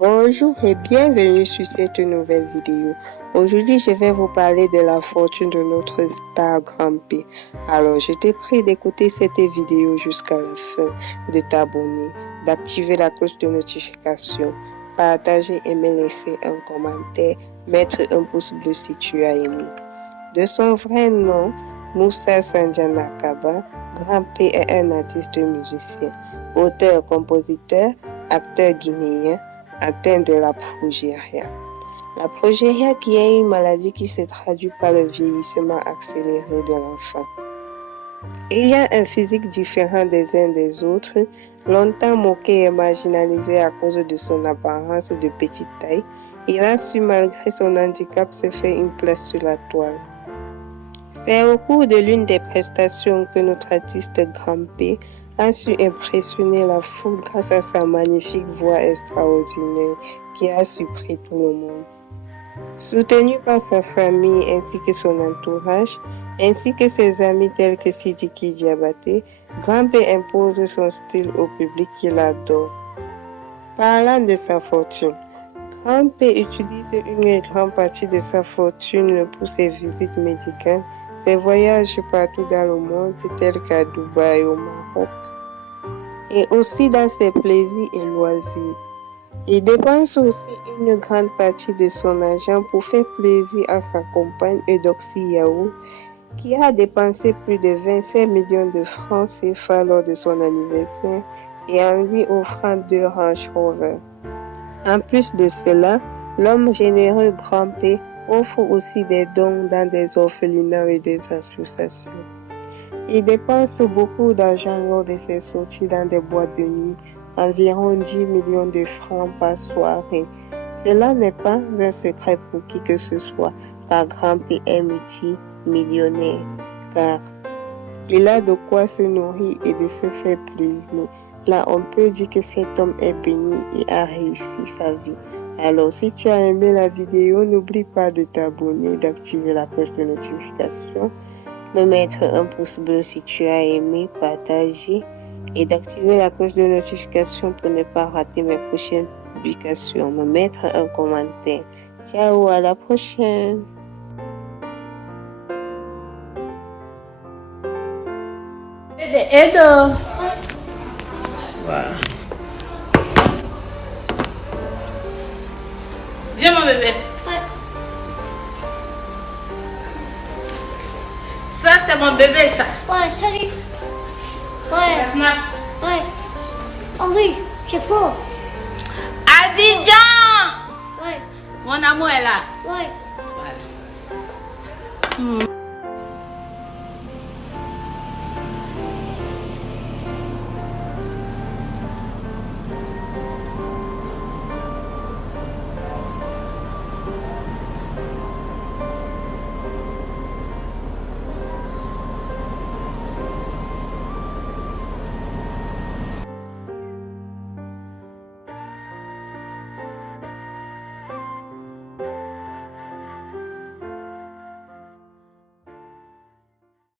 Bonjour et bienvenue sur cette nouvelle vidéo. Aujourd'hui, je vais vous parler de la fortune de notre star Grand P. Alors, je te prie d'écouter cette vidéo jusqu'à la fin, de t'abonner, d'activer la cloche de notification, partager, aimer, laisser un commentaire, mettre un pouce bleu si tu as aimé. De son vrai nom, Moussa Sandiana Kaba, Grand P est un artiste musicien, auteur-compositeur, acteur guinéen, atteint de la progéria. La progéria qui est une maladie qui se traduit par le vieillissement accéléré de l'enfant. Il y a un physique différent des uns des autres, longtemps moqué et marginalisé à cause de son apparence de petite taille. Il a su, malgré son handicap, se faire une place sur la toile. C'est au cours de l'une des prestations que notre artiste Grand P a su impressionner la foule grâce à sa magnifique voix extraordinaire qui a surpris tout le monde. Soutenu par sa famille ainsi que son entourage, ainsi que ses amis tels que Sidiki Diabaté, Grand P impose son style au public qui l'adore. Parlant de sa fortune, Grand P utilise une grande partie de sa fortune pour ses visites médicales, ses voyages partout dans le monde tels qu'à Dubaï au Maroc, et aussi dans ses plaisirs et loisirs. Il dépense aussi une grande partie de son argent pour faire plaisir à sa compagne Eudoxie Yahoo, qui a dépensé plus de 25 millions de francs CFA lors de son anniversaire et en lui offrant 2 Range Rover. En plus de cela, l'homme généreux Grand P offre aussi des dons dans des orphelinats et des associations. Il dépense beaucoup d'argent lors de ses sorties dans des boîtes de nuit, environ 10 millions de francs par soirée. Cela n'est pas un secret pour qui que ce soit, car Grand P est multimillionnaire, car il a de quoi se nourrir et de se faire plaisir. Là, on peut dire que cet homme est béni et a réussi sa vie. Alors, si tu as aimé la vidéo, n'oublie pas de t'abonner, d'activer la cloche de notification, me mettre un pouce bleu si tu as aimé, partager et d'activer la cloche de notification pour ne pas rater mes prochaines publications, me mettre un commentaire. Ciao, à la prochaine! Edo. Voilà. Viens mon bébé. Ouais. Ça c'est mon bébé ça. Ouais, salut. Ouais. Snap. Ouais. Oh oui, c'est faux. Abidjan. Ouais. Mon amour est là. Ouais. Voilà.